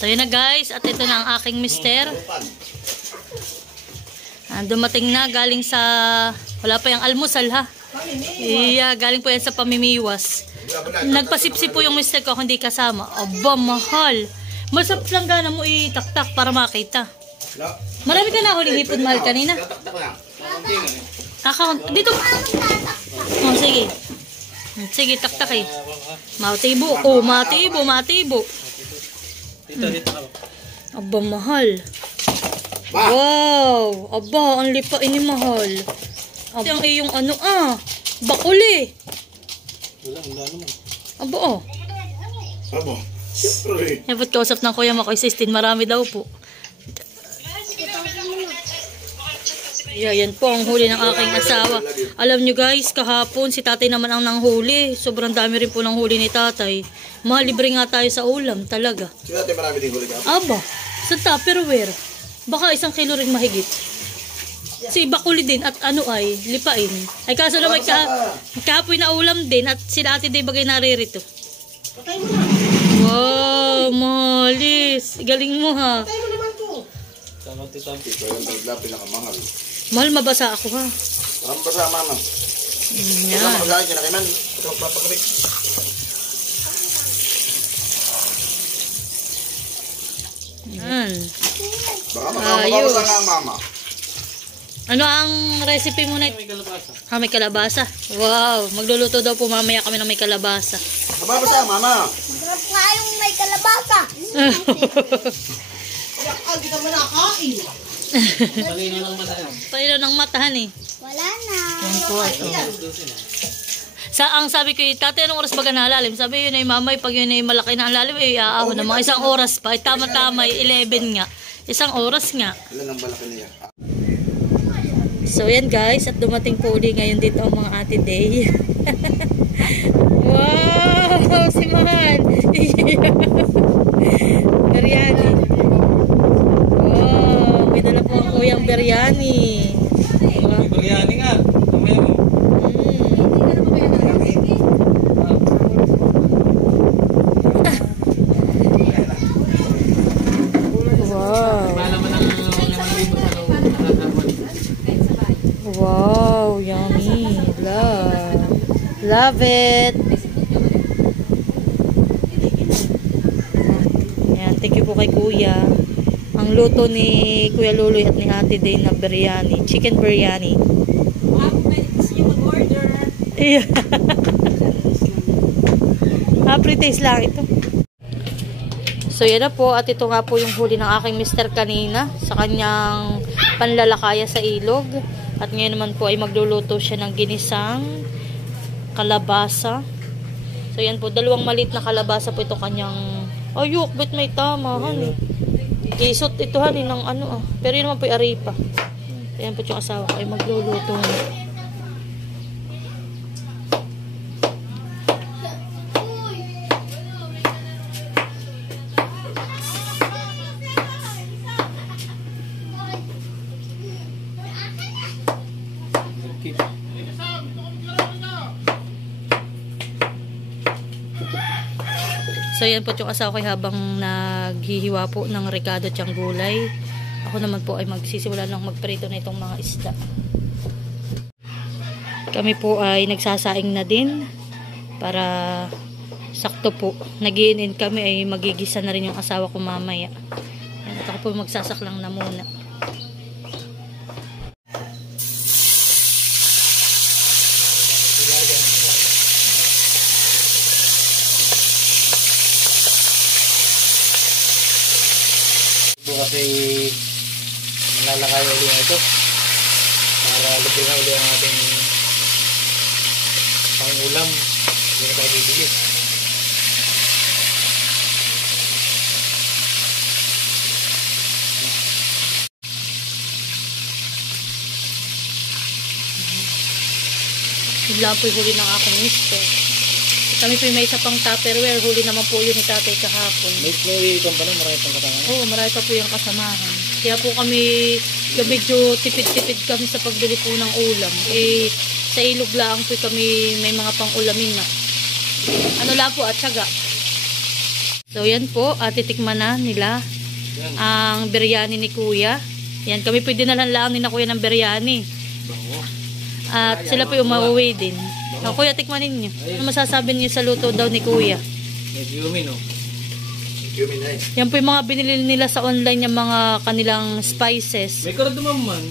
So yun na guys, at ito na ang aking mister. Dumating na galing sa, wala pa yung almusal ha. Iya, galing po yan sa pamimiwas. Nagpasipsip po yung mister ko, hindi kasama. Aba, mahal. Masap lang gana mo itaktak para makita. Marami ka na huling hipon mahal kanina. Dito. Oh, sige. Sige, taktak eh. Matibo. Oh, matibo. Dito ka. Aba, mahal. Wow. Aba, ang lipa ini mahal. Aba, ang iyong ano bakuli. Wala naman. Aba, oh. Aba, siyempre. Dapat kausap ng kuya Makoy Sistine, marami daw po. Yeah, yan po ang huli ng aking asawa. Alam nyo guys, kahapon si tatay naman ang nanghuli. Sobrang dami rin po ng huli ni tatay. Mahalibre nga tayo sa ulam, talaga. Si tatay marami din huli ka? Aba, sa Tupperware. Baka 1 kilo rin mahigit. Si bakuli din at ano ay, lipain. Ay kaso naman kahapoy na ulam din at si ate day bagay naririto. Wow, malis. Galing mo ha. Tama. Ito yung talaga pinakamahal. Mahal, mabasa ako ha. Ang basa mama. Yan. Ang magagaling ka na kay man. Ito magpapakabik. Yan. Baka makabasa nga ang mama. Ano ang recipe mo na? May kalabasa. May kalabasa. Wow, magluluto daw po mamaya kami ng may kalabasa. Mababasa mama. Masarap nga yung may kalabasa. Hindi ka mo nakain. Talino ng mata yan. Talino ng matahan eh. Wala na. Yan po ito. Ang sabi ko, tatay, anong oras ba ka nalalim? Sabi yun ay mamay, pag yun ay malaki na ang lalim, aahon na mga 1 oras pa. Tama-tama, 11 nga. 1 oras nga. Ilan ang balaki niya? So yan guys, at dumating po uli ngayon dito ang mga ate day. Wow, si Mahal. Biryani. Wow, may dala po ang kuyang biryani. May biryani nga. Mamaya mo. Wow. Malaman ang 5,000 Wow, yummy. Love it. Ayan, thank you po kay Kuya. Ang luto ni Kuya Luloy at ni Ate Day na biryani. Chicken biryani. Yeah. Pre-taste lang ito. So yan na po. At ito nga po yung huli ng aking mister kanina sa kanyang panlalakaya sa ilog. At ngayon naman po ay magluluto siya ng ginisang kalabasa. So yan po, 2 maliit na kalabasa po ito kanyang ayok, bet may tama honey. Isot ito honey ng ano pero yun naman po ay aripa. Ayan po yung asawa ko ay magluluto na. So yan po yung asawa ko habang naghihiwa po ng ricado tiyang gulay. Ako naman po ay magsisimula ng magprito na itong mga isda. Kami po ay nagsasaing na din para sakto po. Nagiinin kami ay magigisa na rin yung asawa ko mamaya. Yan, at ako po magsasaklang na muna. Kasi nalalakay ulit na ito para lupin na ulit ang ating pangulam. Hindi na tayo bibili. Bigla po huli ng aking mister. Kami po may isa pang Tupperware. Huli naman po yun ni tatay kahapon. May ikon pa na, marami pang katangan. Oo, marami pa po yung kasamahan. Kaya po kami, medyo tipid-tipid kami sa pagbili po ng ulam. Sa ilog lang po kami may mga pang ulamin na. Ano lang po at syaga. So yan po, titikman na nila Yan. ang biryani ni Kuya. Yan, kami pwede na lang ni na Kuya ng biryani. Bango. At sila po yung mauwi din. Kuya, tikman ninyo. Ano masasabi niyo sa luto daw ni Kuya? Medyo yumi, no? Cumin na eh. Yan po yung mga binili nila sa online, yung mga kanilang spices. May karaduman man.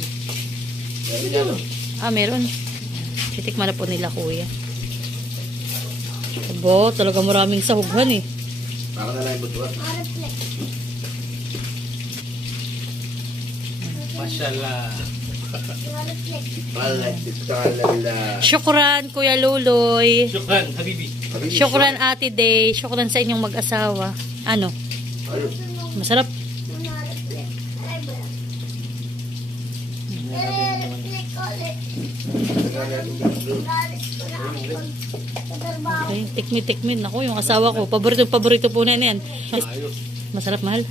Meron. Titikman na po nila Kuya. Abo, talaga maraming sahughan eh. Para na lang yung butuan. Mashallah. Syukran, Kuya Luloy. Syukran, Habibi. Syukran, Ate Day. Syukran sa inyong mag-asawa. Ano? Ayun. Masarap. Okay, tikmin. Ako, yung asawa ko. Paborito po na yan. Ayos. Masarap, mahal.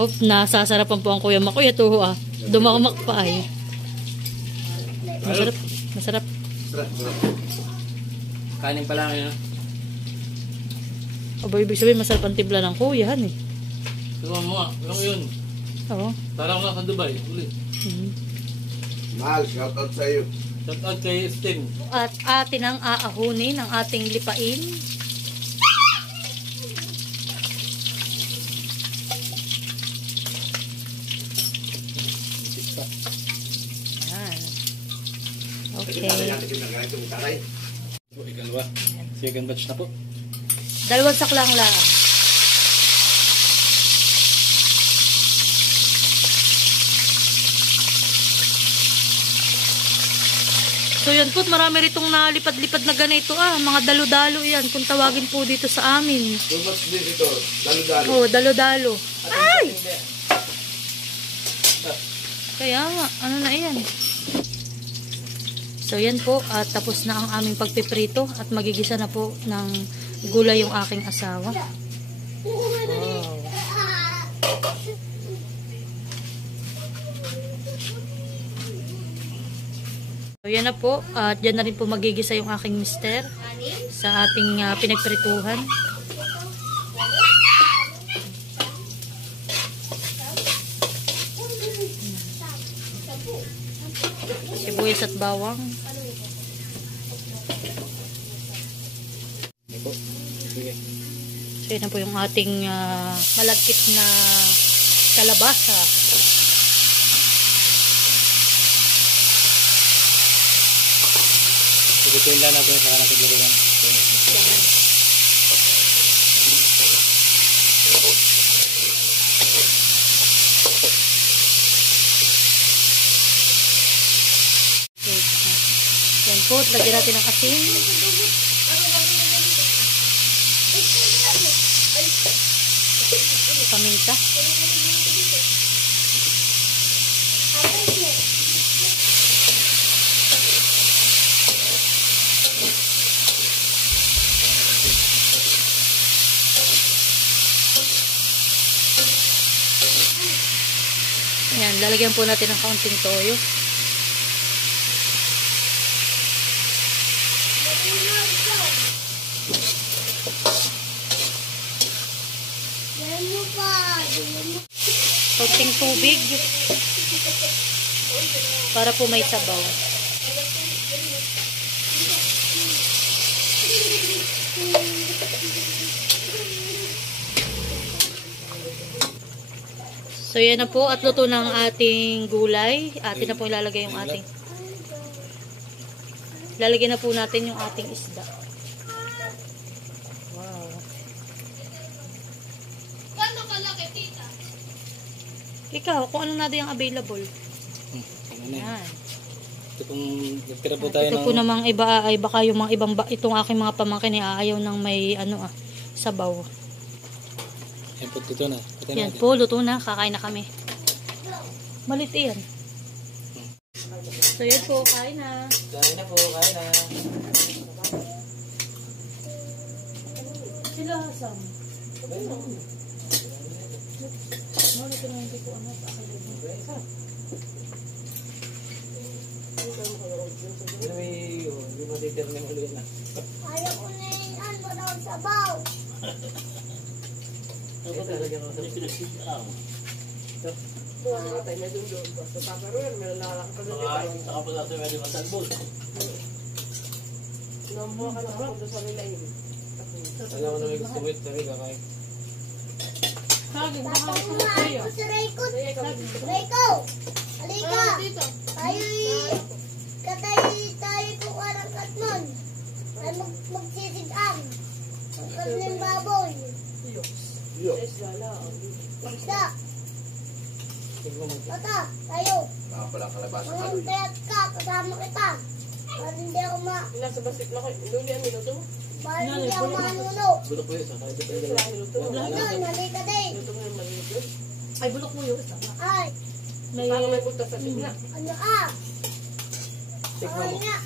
Hope, nasasarapan po ang Kuya Makuya to dumakumak pa ay. Masarap. Sarap. Kanin pa lang yun. Aba, ibig sabihin, masarap ang timpla ng Kuya, han eh. Tignan mo ah. Ano yun? Oo. Parang nasa Dubai. Ulit. Mahal, shoutout sa iyo. Shout out kay Stem. At atin ang aahunin ang ating lipain. Yan. Okay. Ikalwa. Second batch na po. Dalawang saklang lang. So yan po, marami ritong nalipad-lipad na ganito mga dalo-dalo yan kung tawagin po dito sa amin. Dumas din ito. Dalo-dalo. Oh, dalo-dalo. Ay! Kaya nga, ano na yan? So yan po, at tapos na ang aming pagpiprito at magigisa na po ng gulay yung aking asawa. Wow. So yan na po, at dyan na rin po magigisa yung aking mister sa ating pinagprituhan. Sibuyas at bawang. Sige. So yan na po yung ating malagkit na kalabasa. Pagkutuin lang natin sa kanang sigurihan. Yan. Yan po, lagyan natin ng asin. Paminta. Yan, lalagyan po natin ng kaunting toyo. Kaunting tubig para po may sabaw. So yan na po, at luto ng ating gulay. Atin na po ilalagay yung ating lalagyan na po natin yung ating isda. Wow. Paano kalaki, tita? Ikaw, kung ano na yung available. Yan. Ito kung nagtira po tayo Ito po namang iba ay baka yung mga ibang itong aking mga pamangkin ay ayaw ng may sabaw. Yan po, ito na. Yan po, luto na. Kakain na kami. Malit yan. So yan po, kain na. Kain na po, kain na. Sila Hasam. Ito na hindi ko Hindi matitirmin ulit na. Ayaw ko na yung ano daw sabaw. Ito talaga ako sa pinagsitaan. Buwan na tayo, may doon. Basta paparoon, may lalaki pa doon. Mga saka po natin medyo matalbol. Nambuha ka na ako doon sa nila yun. Alam mo na may gusto mo ito rin kakain. Sabi, baka gusto mo kayo. Si Rayco! Sige, Rayco! Halika! Dito. Tayo po karang katnon. Ay magsisigang. Ang katnon baboy. Isda. Tata, tayo. Mga palang kalabasa ka. Mga kayat ka, kasama kita. Para hindi ako Nasa basik na ko. Luli ang niluto mo. para hindi ako manuno. Bulok po yun, saka ito tayo Sila ang niluto mo. Ayun, halika din. Niluto mo yung maliit. Ay, bulok mo yun. Ay, Parang may punta sa tigna. ano Tignan mo. Ay nga,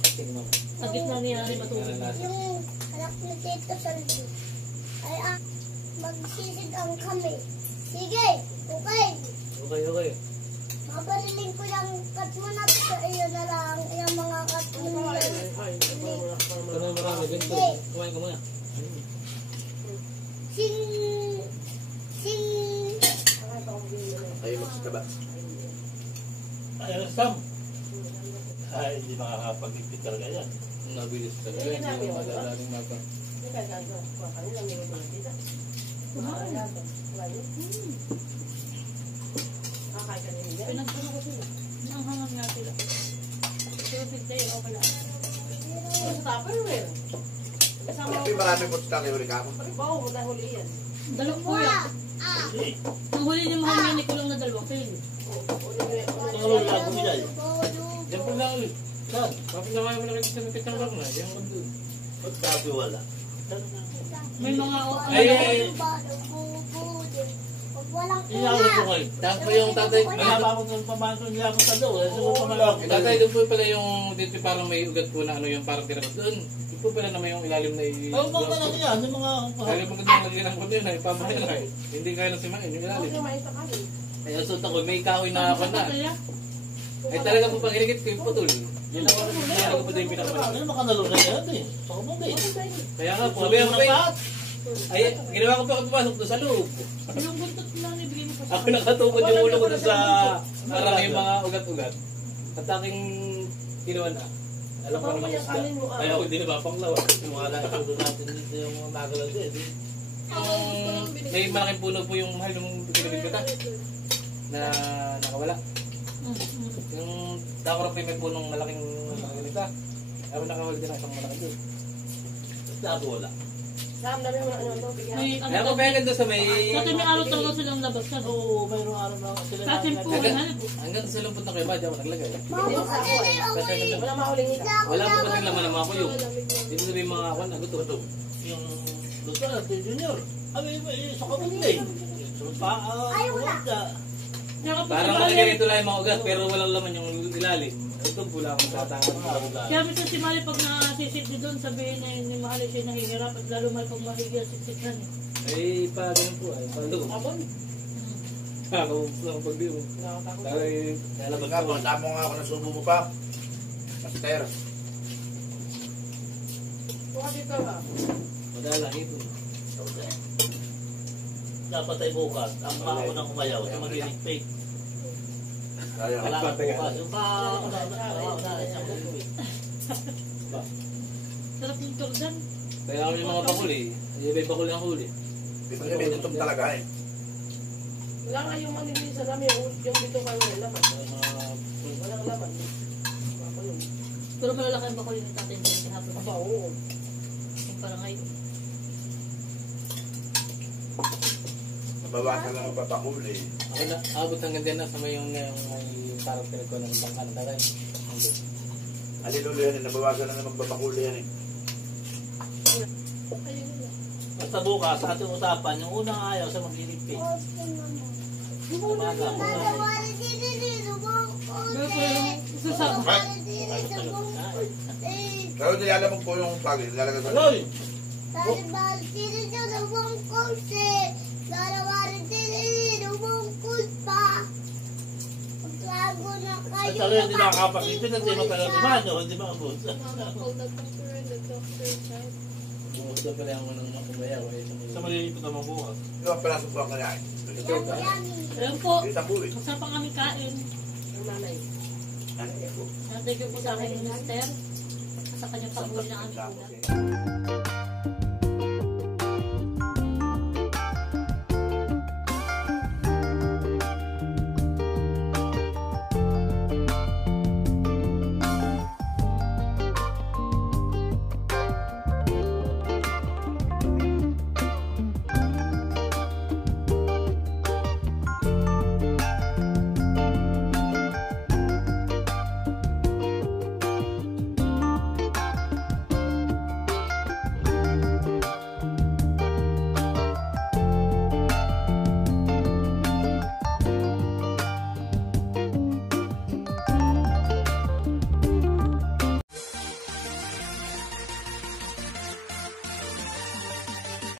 Tignan mo. Ang gitna niya ni matulog. yung anak ni Tito Saldi. Ay magsisigang kami. Sige, okay. Okay. Mabaliling ko yung katnon at sa iyo na lang. Yung mga katnon na Ito na marami. Ganito. Kumain ka muna. Sing... Tayo magsitaba. Ay, Sam. Ay, hindi makakapag-ipit talaga yan. Nabilis talaga. Hindi mo madalaling mata. Kanila niluto na dito. Kakain ka nila. Pinagpuno ko sila. Ang hangang nga sila. Perfect day, okay lang. Sa tapar meron. Kasama Marami marami po sa tayo rin ako. Bawo mo dahil huli yan. Dalawang po yan. Hindi. Ang huli ni mahal niya ni Kulong na 2 kilo. Ano lang bumilay? Diyan po lang ulit. Saan? Papinawain mo na kayo sa pitang lang na. Diyan mo doon. Ba't sabi wala? May mga Ay. Walang Inawag ko kayo. Tapos yung tatay. Malapa ko ng pamangkin nila ko sa doon. Sa pamangkin. Yung tatay doon po pala yung dito parang may ugat po na ano yung parang tira doon. Ito po pala naman yung ilalim na Oh, bang ka lang yan. Yung mga... Kaya mo kung lagyan ng kundi na ipamahal na eh. Hindi kaya ng simain yung ilalim. Kumain sa kanin. Ay asot ako may kahoy na ako na. kaya. Ay talaga po pag inigit ko yung putol. Yan ako. Kaya ko po din pinakamalaki. Ano makanalo na yan eh. Sa kumagay. Kaya nga po, sabi ako pa ay, ginawa ko pa ako pumasok doon sa loob. Yung buntot lang ibigay mo pa sa Ako nakatukod yung ulo ko doon sa parang yung mga ugat-ugat. At aking ginawa na. Alam ko naman yung isda. Kaya ako hindi napapanklaw. Yung mga naitulog natin dito yung mga magalang din. May malaking puno po yung mahal ng pinabit kita na nakawala. Yung dakurap may punong malaking ganita. Ako nakawala din ang isang malaki doon. Sabi wala. Sam, dami mo na ano to. Bigyan. May Kaya ako pegan doon sa may... Dati may araw talaga silang labas na. Oo, mayroong araw na sila Kasi po, Hanggang sa lumpot na kayo ba, diyan ako naglagay. Mama, kasi na yung Kasi ano, Wala mahuling isa. wala po kasing laman ng mga kuyong. Dito sabi mga ako na gusto. yung luto natin, junior. Abi, sa kumagay. So, wala. Parang talaga ito lang yung mga ugat pero walang laman yung ilalim. Ito pula akong tatangan. kaya minsan si Mali pag nasisit doon, sabihin na ni Mali siya nahihirap at lalo may pag mahigil siksikan. Ay, pa ganun po ay, palo. Abon. Ako sa pagdiyo. Nakakatakot. Ay, Lalabas nga po, tamo nga ako ng subo mo pa. Master. Buka dito ba? madala ito. Dapat ay bukas. Ang mga unang kumayaw, yung mag-iligpig. Kaya Kailangan bukas. Yung mga isang bukwi. Sarap yung turdan. Kaya kami mga bakuli. Ay, may bakuli ang huli. Ibig may gutom talaga eh. Wala nga yung manilin sa dami. Yung dito kayo walang laman. Walang laman. Ako yun. Pero malalaki ang bakuli ni tatay din kahapon. Aba, oo. Yung parang ngayon. Nabawasan lang ang papakuli. Ako na, abot hanggang dyan na sa may yung parang pinagko ng bangka ng tatay. Alilulo yan eh, nabawasan na ng magpapakuli yan eh. Basta bukas, sa ating usapan, yung unang ayaw sa mag-iligpig. Umaga, bukas. Susama. Pero nilalamog po yung pagi, nilalagay sa Aloy! At talaga hindi nakakapag-ipit at hindi matagal naman, hindi maabot. Mama called the doctor and the doctor said Bumuhos daw pala ako ng makumayaw. Sa maliliit na mabuhat. Ilang peraso po ang kalahin? Ito ba? Ayun po. Isa po eh. Masarap ang aming kain. Ang nanay. Ano yan po? Thank you po sa aking mister. Sa kanyang panghuli ng aming ulam. Tapos eh.